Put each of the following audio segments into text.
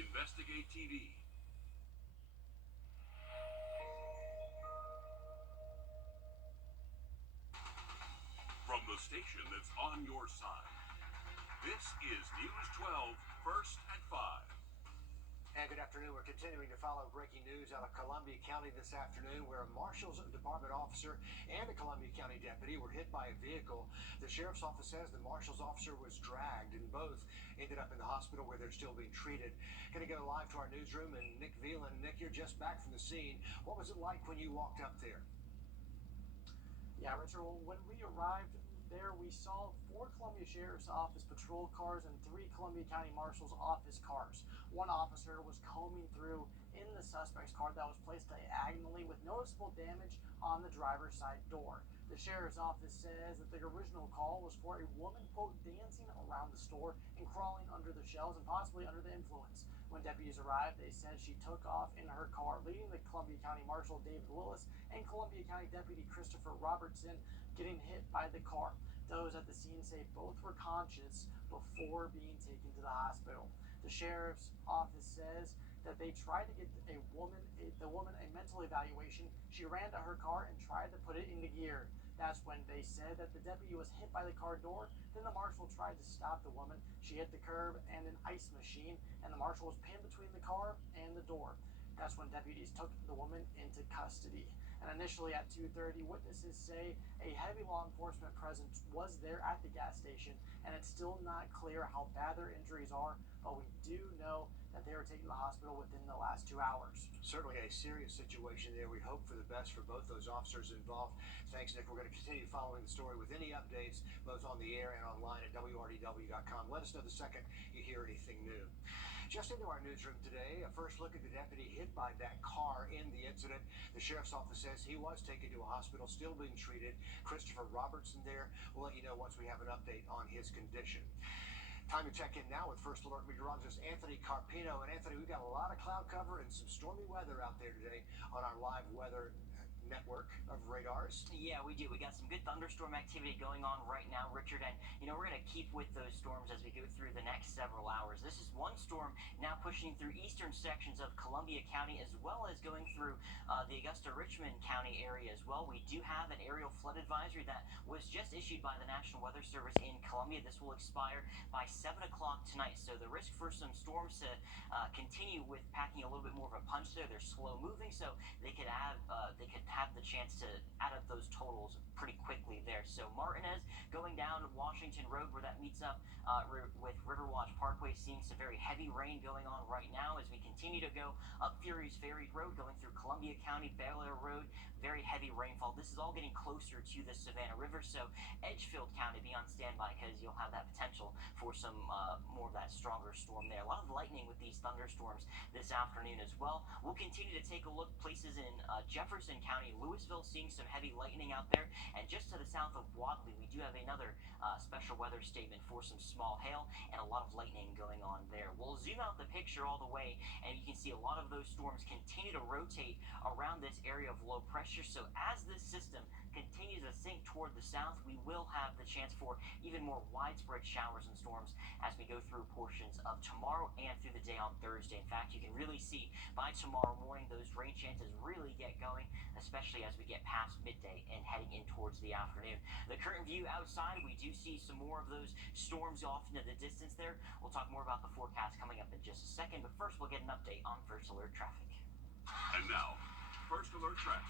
Investigate TV. From the station that's on your side, this is News 12, First at 5. And good afternoon. We're continuing to follow breaking news out of Columbia County this afternoon, where a Marshals Department officer and a Columbia County deputy were hit by a vehicle. The sheriff's office says the Marshals officer was dragged, and both ended up in the hospital where they're still being treated. Going to go live to our newsroom, and Nick Veland. Nick, you're just back from the scene. What was it like when you walked up there? Yeah, Richard, well, when we arrived there, we saw 4 Columbia Sheriff's Office patrol cars and 3 Columbia County Marshal's office cars. One officer was combing through in the suspect's car that was placed diagonally with noticeable damage on the driver's side door. The sheriff's office says that the original call was for a woman, quote, dancing around the store and crawling under the shelves and possibly under the influence. When deputies arrived, they said she took off in her car, leaving the Columbia County Marshal David Willis and Columbia County Deputy Christopher Robertson getting hit by the car. Those at the scene say both were conscious before being taken to the hospital. The sheriff's office says that they tried to get the woman a mental evaluation. She ran to her car and tried to put it into gear. That's when they said that the deputy was hit by the car door. Then the marshal tried to stop the woman. She hit the curb and an ice machine, and the marshal was pinned between the car and the door. That's when deputies took the woman into custody. And initially at 2:30, witnesses say a heavy law enforcement presence was there at the gas station, and it's still not clear how bad their injuries are, but we do know that they were taken to the hospital within the last 2 hours. Certainly a serious situation there. We hope for the best for both those officers involved. Thanks, Nick. We're going to continue following the story with any updates, both on the air and online at Wrdw.com. Let us know the second you hear anything new. Just into our newsroom today, a first look at the deputy hit by that car in the incident. The sheriff's office says he was taken to a hospital, still being treated. Christopher Robertson there. We'll let you know once we have an update on his condition. Time to check in now with First Alert meteorologist Anthony Carpino. And Anthony, we've got a lot of cloud cover and some stormy weather out there today on our live weather network of radars. Yeah, we do. We got some good thunderstorm activity going on right now, Richard, and we're going to keep with those storms as we go through the next several hours. This is one storm now pushing through eastern sections of Columbia County, as well as going through the Augusta-Richmond County area as well. We do have an aerial flood advisory that was just issued by the National Weather Service in Columbia. This will expire by 7 o'clock tonight, so the risk for some storms to continue with packing a little bit more of a punch there. They're slow moving, so they could have the chance to add up those totals pretty quickly there. So Martinez going down Washington Road, where that meets up with Riverwatch Parkway, seeing some very heavy rain going on right now as we continue to go up Fury's Ferry Road, going through Columbia County, Bel Air Road, very heavy rainfall. This is all getting closer to the Savannah River, so Edgefield County, be on standby because you'll have that potential for some more of that stronger storm there. A lot of lightning with these thunderstorms this afternoon as well. We'll continue to take a look places in Jefferson County, Louisville, seeing some heavy lightning out there, and just to the south of Wadley, we do have another special weather statement for some small hail and a lot of lightning going on there. We'll zoom out the picture all the way, and you can see a lot of those storms continue to rotate around this area of low pressure. So as this system continues to sink toward the south, we will have the chance for even more widespread showers and storms as we go through portions of tomorrow and through the day on Thursday. In fact, you can really see by tomorrow morning those rain chances really get going, especially as we get past midday and heading in towards the afternoon. The current view outside, we do see some more of those storms off into the distance there. We'll talk more about the forecast coming up in just a second, but first we'll get an update on First Alert traffic. And now, First Alert traffic.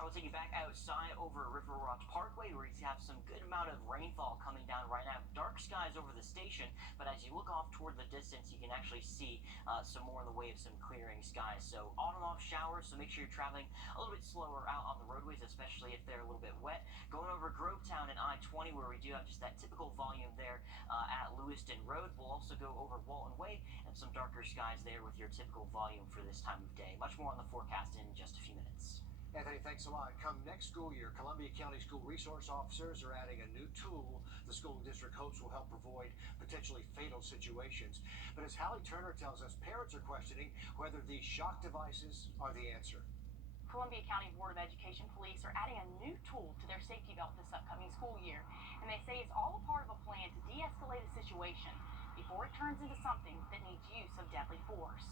I will take you back outside over Riverwatch Parkway, where you have some good amount of rainfall coming down right now. Dark skies over the station, but as you look off toward the distance, you can actually see some more in the way of some clearing skies. So on and off showers, so make sure you're traveling a little bit slower out on the roadways, especially if they're a little bit wet. Going over Grovetown and I-20, where we do have just that typical volume there at Lewiston Road. We'll also go over Walton Way and some darker skies there with your typical volume for this time of day. Much more on the forecast in just a few minutes. Anthony, thanks a lot. Come next school year, Columbia County School Resource Officers are adding a new tool the school district hopes will help avoid potentially fatal situations. But as Hallie Turner tells us, parents are questioning whether these shock devices are the answer. Columbia County Board of Education Police are adding a new tool to their safety belt this upcoming school year, and they say it's all a part of situation before it turns into something that needs use of deadly force.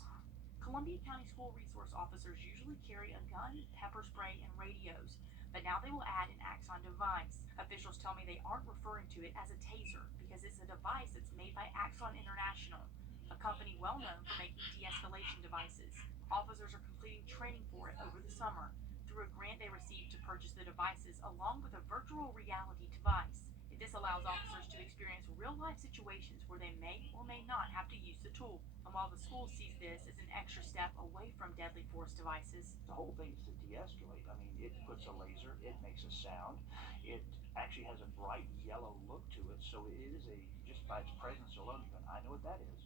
Columbia County School Resource Officers usually carry a gun, pepper spray, and radios, but now they will add an Axon device. Officials tell me they aren't referring to it as a taser because it's a device that's made by Axon International, a company well known for making de-escalation devices. Officers are completing training for it over the summer through a grant they received to purchase the devices along with a virtual reality device. This allows officers to experience real-life situations where they may or may not have to use the tool. And while the school sees this as an extra step away from deadly force devices, the whole thing is to de-escalate. I mean, it puts a laser, it makes a sound, it actually has a bright yellow look to it, so it is just by its presence alone, I know what that is.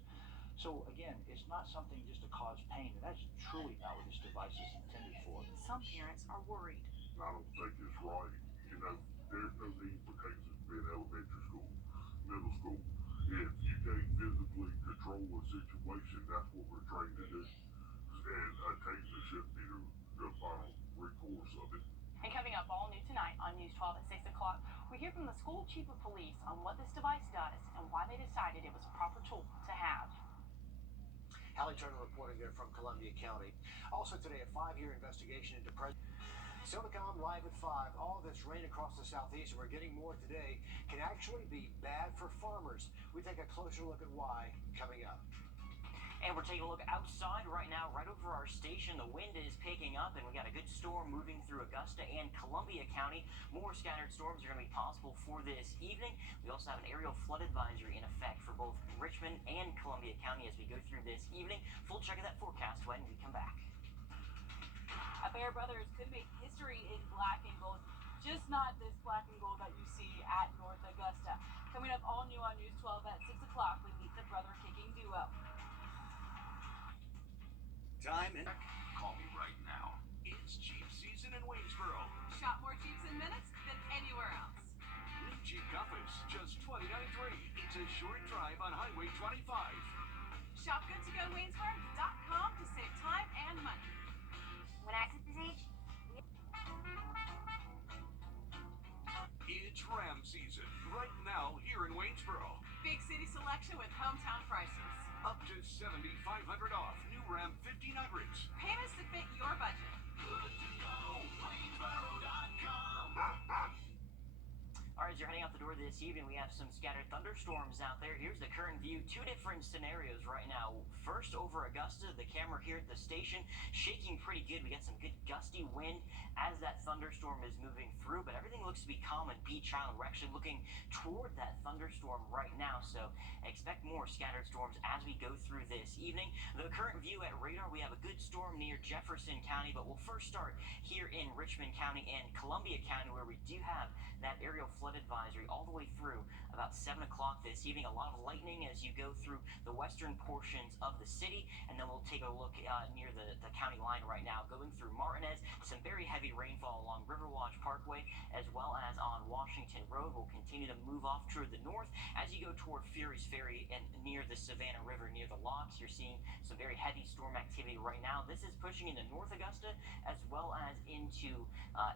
So again, it's not something just to cause pain, and that's truly not what this device is intended for. Some parents are worried. I don't think it's right. You know, there's no need for tasers in elementary school, middle school. If you can't physically control a situation, that's what we're trained to do. And a taser should be the final recourse of it. And coming up all new tonight on News 12 at 6 o'clock, we hear from the school chief of police on what this device does and why they decided it was a proper tool to have. Hallie Turner reporting there from Columbia County. Also today, a 5-year investigation into Silicon live at 5. All this rain across the southeast, and we're getting more today, can actually be bad for farmers. We take a closer look at why coming up. And we're taking a look outside right now, right over our station. The wind is picking up, and we got a good storm moving through Augusta and Columbia County. More scattered storms are going to be possible for this evening. We also have an aerial flood advisory in effect for both Richmond and Columbia County as we go through this evening. Full check of that forecast when we come back. Bear Brothers could make history in black and gold, just not this black and gold that you see at North Augusta. Coming up all new on News 12 at 6 o'clock, we meet the brother kicking duo. Time and call me right now. It's Jeep season in Waynesboro. Shop more Jeeps in minutes than anywhere else. New Jeep Compass, just $29.3. It's a short drive on Highway 25. Shop goodtogowaynesboro.com to save time and money. When I took this age, It's Ram season right now here in Waynesboro. Big city selection with hometown prices. Up to $7,500 off new Ram 1500s. Payments to fit your budget. All right, as you're heading out the door this evening, we have some scattered thunderstorms out there. Here's the current view. 2 different scenarios right now. First, over Augusta, the camera here at the station shaking pretty good. We got some good gusty wind as that thunderstorm is moving through, but everything looks to be calm in Beach Island. We're actually looking toward that thunderstorm right now, so expect more scattered storms as we go through this evening. The current view at radar, we have a good storm near Jefferson County, but we'll first start here in Richmond County and Columbia County, where we do have that aerial flood advisory all the way through about 7 o'clock this evening. A lot of lightning as you go through the western portions of the city, and then we'll take a look near the county line right now, going through Martinez. Some very heavy rainfall along Riverwatch Parkway, as well as on Washington Road. Will continue to move off toward the north as you go toward Fury's Ferry and near the Savannah River, near the locks. You're seeing some very heavy storm activity right now. This is pushing into North Augusta as well as into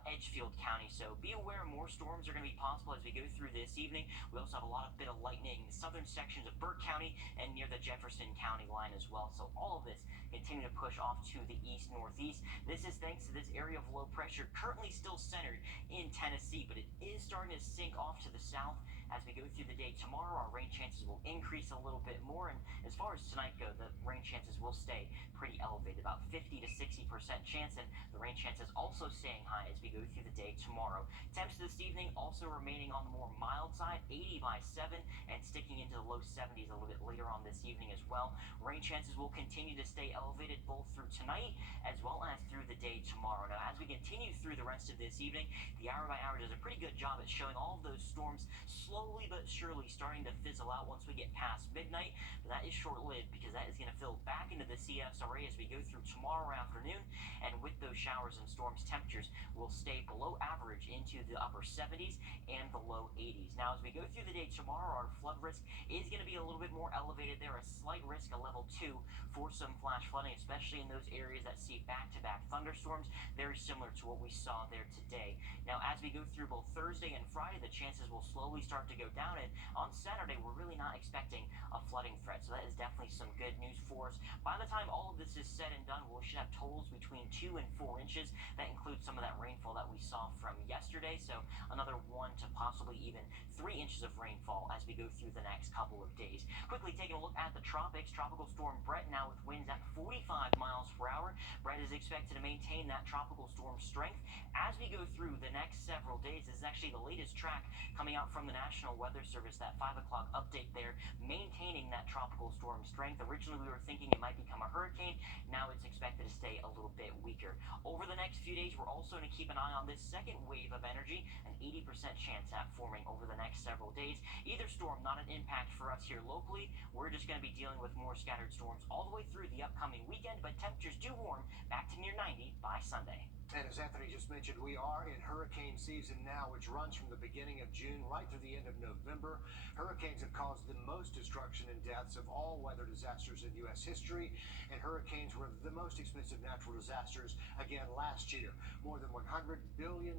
Edgefield County, so be aware more storms are going to be possible as we go through this evening. We also have a lot of bit of lightning in the southern sections of Burke County and near the Jefferson County line as well. So all of this continue to push off to the east northeast. This is thanks to this area of low pressure currently still centered in Tennessee, but it is starting to sink off to the south as we go through the day. Tomorrow our rain chances will increase a little bit more, and as far as tonight go, the rain chances will stay pretty elevated, about 50 to 60% chance, and the rain chances also staying high as we go through the day tomorrow. Temps this evening also remaining on the more mild side, 80 by 7, and sticking into the low 70s a little bit later on this evening as well. Rain chances will continue to stay elevated both through tonight as well as through the day tomorrow. Now, as we continue through the rest of this evening, the hour by hour does a pretty good job at showing all of those storms slowly but surely starting to fizzle out once we get past midnight. But that is short-lived because that is going to fill back into the CSRA as we go through tomorrow afternoon, and with those showers and storms, temperatures will stay below average into the upper 70s and the low 80s. Now, as we go through the day tomorrow, our flood risk is going to be a little bit more elevated. There is a slight risk of level 2 for some flash flooding, especially in those areas that see back-to-back thunderstorms, very similar to what we saw there today. Now, as we go through both Thursday and Friday, the chances will slowly start start to go down. And on Saturday, we're really not expecting a flooding threat. So that is definitely some good news for us. By the time all of this is said and done, we should have totals between 2 and 4 inches. That includes some of that rainfall that we saw from yesterday. So another 1 to possibly even 3 inches of rainfall as we go through the next couple of days. Quickly taking a look at the tropics. Tropical storm Brett now with winds at 45 miles per hour. Brett is expected to maintain that tropical storm strength as we go through the next several days. This is actually the latest track coming out from the National Weather Service, that 5 o'clock update there, maintaining that tropical storm strength. Originally, we were thinking it might become a hurricane. Now it's expected to stay a little bit weaker. Over the next few days, we're also going to keep an eye on this second wave of energy, an 80% chance at forming over the next several days. Either storm, not an impact for us here locally. We're just going to be dealing with more scattered storms all the way through the upcoming weekend, but temperatures do warm back to near 90 by Sunday. And as Anthony just mentioned, we are in hurricane season now, which runs from the beginning of June right through the end of November. Hurricanes have caused the most destruction and deaths of all weather disasters in U.S. history, and hurricanes were the most expensive natural disasters again last year, more than $100 billion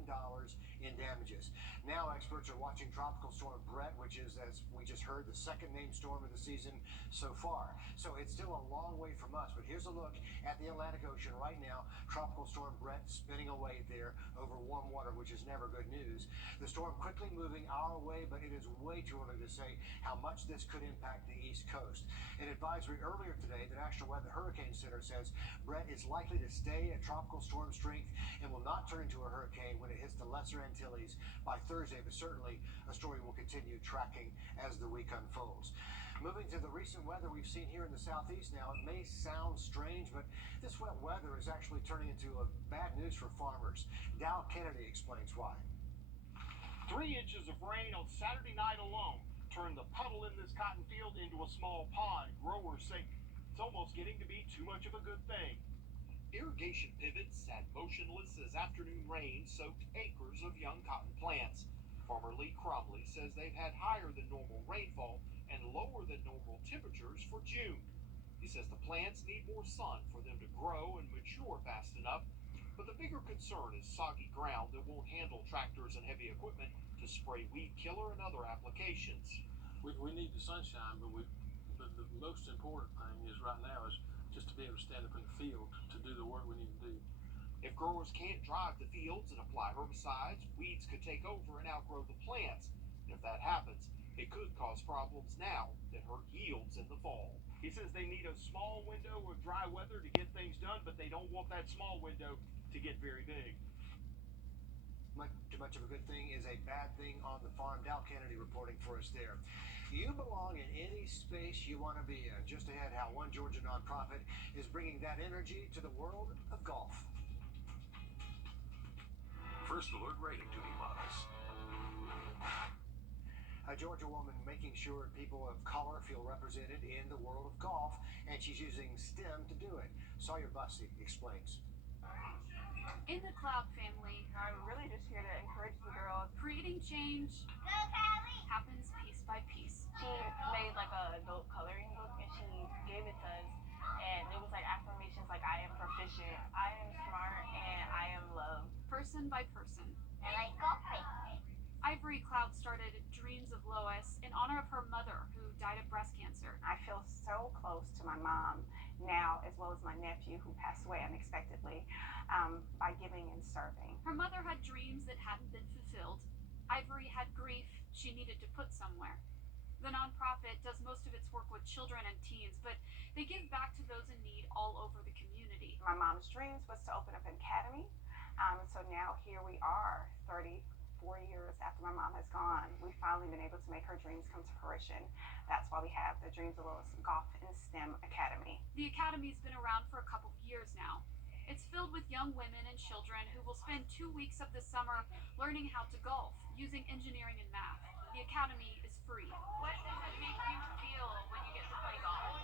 in damages. Now experts are watching Tropical Storm Brett, which is, as we just heard, the second named storm of the season so far. So it's still a long way from us, but here's a look at the Atlantic Ocean right now. Tropical Storm Brett spinning away there over warm water, which is never good news. The storm quickly moving our way, but it is way too early to say how much this could impact the East Coast. An advisory earlier today, the National Weather Hurricane Center says Brett is likely to stay at tropical storm strength and will not turn into a hurricane when it hits the Lesser Antilles by Thursday, but certainly a story we'll continue tracking as the week unfolds. Moving to the recent weather we've seen here in the southeast now, it may sound strange, but this wet weather is actually turning into a bad news for farmers. Dow Kennedy explains why. 3 inches of rain on Saturday night alone turned the puddle in this cotton field into a small pond. Growers say it's almost getting to be too much of a good thing. Irrigation pivots sat motionless as afternoon rain soaked acres of young cotton plants. Farmer Lee Cromley says they've had higher than normal rainfall and lower than normal temperatures for June. He says the plants need more sun for them to grow and mature fast enough, but the bigger concern is soggy ground that won't handle tractors and heavy equipment to spray weed killer and other applications. We need the sunshine, but the most important thing is right now is just to be able to stand up in the field to do the work we need to do. If growers can't drive the fields and apply herbicides, weeds could take over and outgrow the plants. And if that happens, it could cause problems now that hurt yields in the fall. He says they need a small window of dry weather to get things done, but they don't want that small window to get very big. Too much of a good thing is a bad thing on the farm. Dow Kennedy reporting for us there. You belong in any space you want to be in. Just ahead, how one Georgia nonprofit is bringing that energy to the world of golf. First alert rating to E models. A Georgia woman making sure people of color feel represented in the world of golf, and she's using STEM to do it. Sawyer Bussey explains. In the Cloud family, I'm really just here to encourage the girls. creating change happens piece by piece. She made like a adult coloring book and she gave it to us. And it was like affirmations like I am proficient, I am smart, and I am loved. Person by person. I like golfing. Ivory Cloud started Dreams of Lois in honor of her mother, who died of breast cancer. I feel so close to my mom now, as well as my nephew who passed away unexpectedly, by giving and serving. Her mother had dreams that hadn't been fulfilled. Ivory had grief she needed to put somewhere. The nonprofit does most of its work with children and teens, but they give back to those in need all over the community. My mom's dreams was to open up an academy. So now here we are, 34 years after my mom has gone. We've finally been able to make her dreams come to fruition. That's why we have the Dreams of Lois Golf and STEM Academy. The academy's been around for a couple of years now. It's filled with young women and children who will spend 2 weeks of the summer learning how to golf using engineering and math. The academy is free. What does it make you feel when you get to play golf?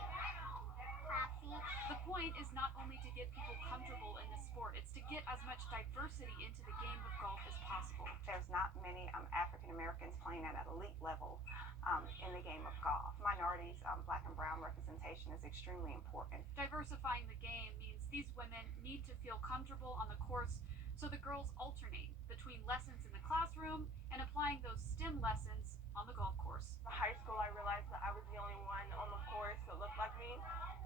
Happy. The point is not only to get people comfortable in the sport, it's to get as much diversity into the game of golf as possible. There's not many African Americans playing at an elite level in the game of golf. Minorities, black and brown representation is extremely important. Diversifying the game means these women need to feel comfortable on the course So the girls alternate between lessons in the classroom and applying those STEM lessons on the golf course. In high school, I realized that I was the only one on the course that looked like me,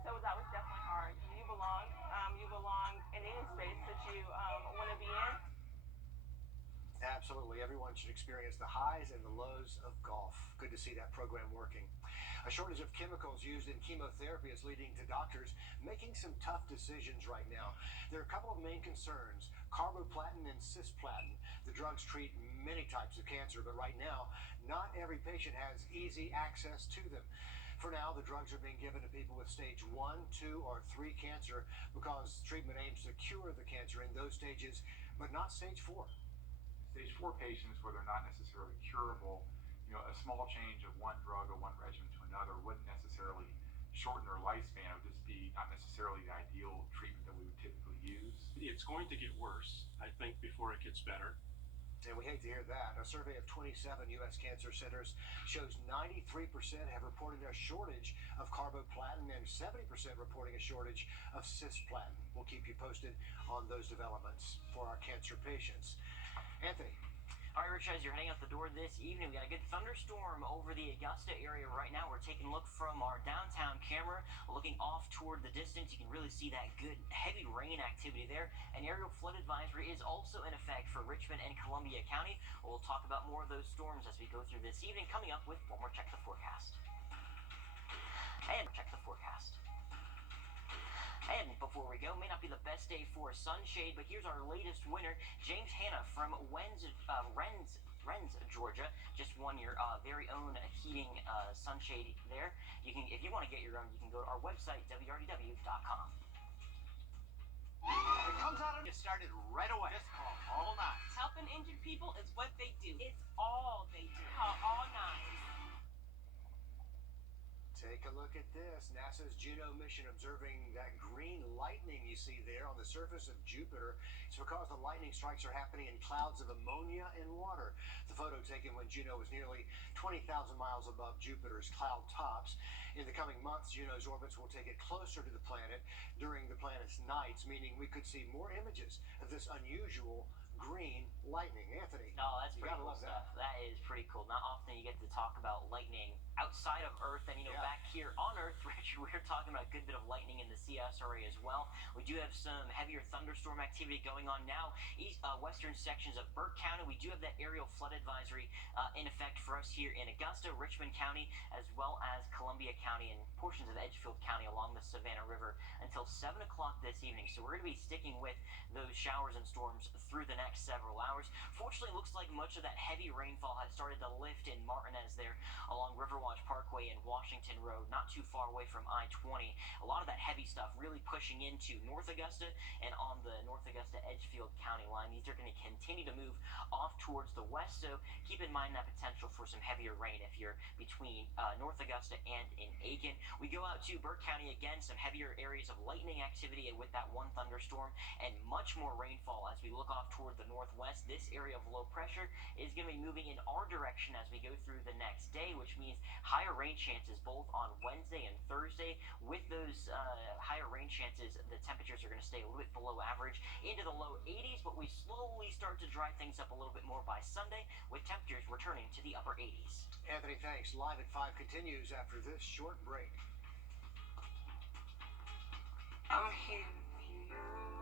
so that was definitely hard. You belong in any space that you want to be in. Absolutely. Everyone should experience the highs and the lows of golf. Good to see that program working. A shortage of chemicals used in chemotherapy is leading to doctors making some tough decisions right now. There are a couple of main concerns: carboplatin and cisplatin. The drugs treat many types of cancer, but right now, not every patient has easy access to them. For now, the drugs are being given to people with stage 1, 2, or 3 cancer because treatment aims to cure the cancer in those stages, but not stage 4. Stage 4 patients, where they're not necessarily curable, a small change of one drug or one regimen to another wouldn't necessarily shorten their lifespan. It would just be not necessarily the ideal treatment that we would typically use. It's going to get worse, I think, before it gets better. And we hate to hear that. A survey of 27 U.S. cancer centers shows 93% have reported a shortage of carboplatin and 70% reporting a shortage of cisplatin. We'll keep you posted on those developments for our cancer patients. Anthony. All right, Rich, as you're heading out the door this evening, we got a good thunderstorm over the Augusta area right now. We're taking a look from our downtown camera, looking off toward the distance. You can really see that good heavy rain activity there. An aerial flood advisory is also in effect for Richmond and Columbia County. We'll talk about more of those storms as we go through this evening, coming up with one more Check the Forecast. And check the forecast. And before we go, may not be the best day for sunshade, but here's our latest winner, James Hanna from Rennes, Georgia. Just won your very own heating sunshade there. You can, if you want to get your own, you can go to our website, wrdw.com. It comes out of you started right away. Just call all nines. Helping injured people is what they do. It's all they do. Call all nines. Take a look at this. NASA's Juno mission observing that green lightning you see there on the surface of Jupiter. It's because the lightning strikes are happening in clouds of ammonia and water. The photo taken when Juno was nearly 20,000 miles above Jupiter's cloud tops. In the coming months, Juno's orbits will take it closer to the planet during the planet's nights, meaning we could see more images of this unusual green lightning. Anthony. No, that's pretty cool love stuff. That is pretty cool. Not often you get to talk about lightning outside of Earth, and back here on Earth, Richard, we're talking about a good bit of lightning in the CS area as well. We do have some heavier thunderstorm activity going on now. Western sections of Burke County, we do have that aerial flood advisory in effect for us here in Augusta, Richmond County, as well as Columbia County and portions of Edgefield County along the Savannah River until 7 o'clock this evening. So we're going to be sticking with those showers and storms through the next several hours. Fortunately, it looks like much of that heavy rainfall has started to lift in Martinez there along Riverwatch Parkway and Washington Road, not too far away from I-20. A lot of that heavy stuff really pushing into North Augusta and on the North Augusta Edgefield County line. These are going to continue to move off towards the west, so keep in mind that potential for some heavier rain if you're between North Augusta and in Aiken. We go out to Burke County again, some heavier areas of lightning activity with that one thunderstorm and much more rainfall as we look off toward the northwest. This area of low pressure is going to be moving in our direction as we go through the next day, which means higher rain chances both on Wednesday and Thursday. With those higher rain chances, the temperatures are going to stay a little bit below average into the low 80s, but we slowly start to dry things up a little bit more by Sunday, with temperatures returning to the upper 80s. Anthony, thanks. Live at 5 continues after this short break. I'm here with you.